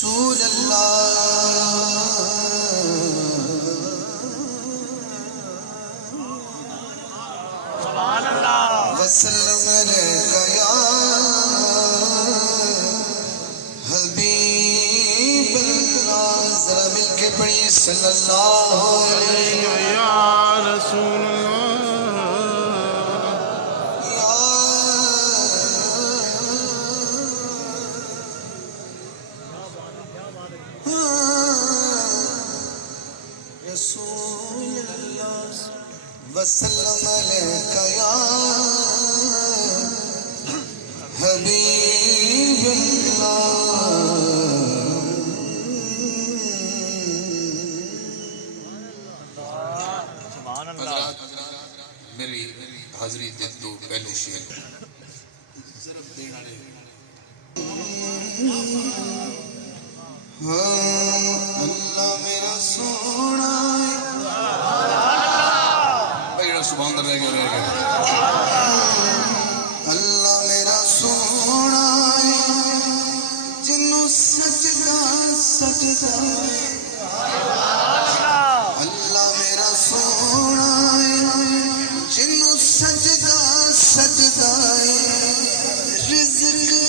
رسول اللہ سبحان اللہ وسلم علیکہ یا حبیب اللہ ذرا مل کے پڑھیے صلی اللہ علیہ یا رسول رسول اللہ وسلم علیکہ یا حبیب اللہ میری حاضری دے دو پہلے شعر ضرب دینا رہے اللہ میرا سونا بھائی سبحان اللہ رہ گیا اللہ میرا سونا جنوں سجدہ سجدہ اللہ میرا سونا جنوں سجدہ سجدہ رزق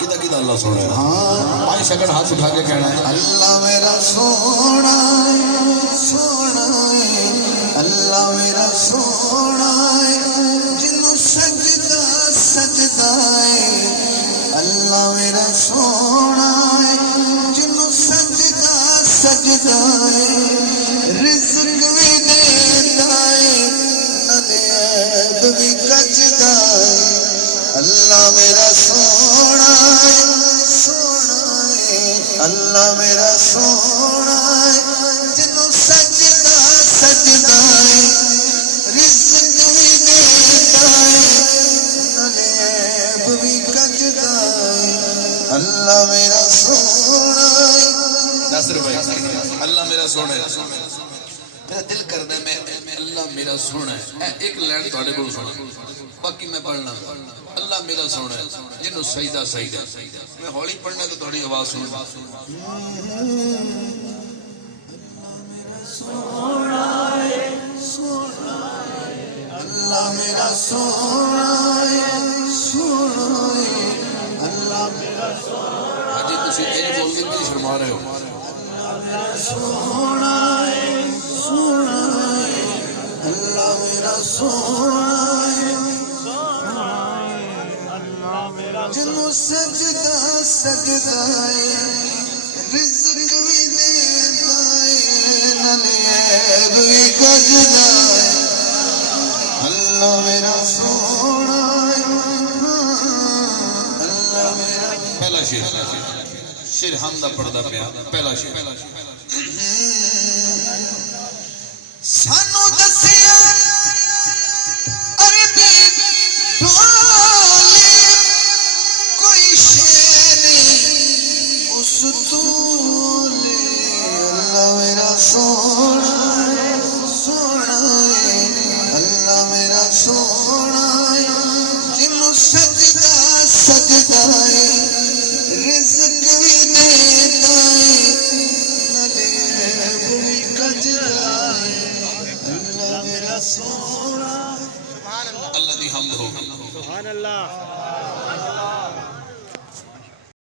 کدھا اللہ سونا ہے ہاں 5 سیکنڈ ہاتھ اٹھا کے کہنا ہے اللہ میرا سونا سونا اللہ میرا سونا جنوں سجدہ سجدہ اللہ میرا سونا جنوں سجدہ سجدہ رزق بھی دیتا ہے عیب بھی کجدا اللہ میرا سونا سونا اللہ میرا سونا جنوں سجدہ سجدہ رزق بھی دیتا ہے عیب بھی کجدا اللہ میرا سونا ناصر بھائی اللہ میرا سونا ہے میرا دل کرنا ہے میں اللہ میرا سونا ہے ایک لائن تھوڑے کو سنا باقی میں پڑھنا اللہ میرا سونا ہے جنوں سجدہ سجدہ میں ہولی پڑھنا تو تھوڑی آواز سننا اللہ میرا سونا سونا اللہ میرا سونا حاجی تسی یہ بول کے نہیں شرما رہے ہو سونا سونا اللہ میرا سونا جنوں سجدہ سجدہ رزق بھی دیتا ہے عیب بھی کجدا اللہ میرا سونا اللہ میرا پہلا شیر حمدہ پڑھدا پیا پہلا شیر سانو دسیا عربی ڈھولے کوئی شے نہیں اس طولے اللہ میرا سونا سونا اللہ میرا سونا جنوں سجدہ سجدہ رزق بھی دیتا ہے عیب بھی کجدا اللہ میرا سونا اللہ دی حمد ہو سبحان اللہ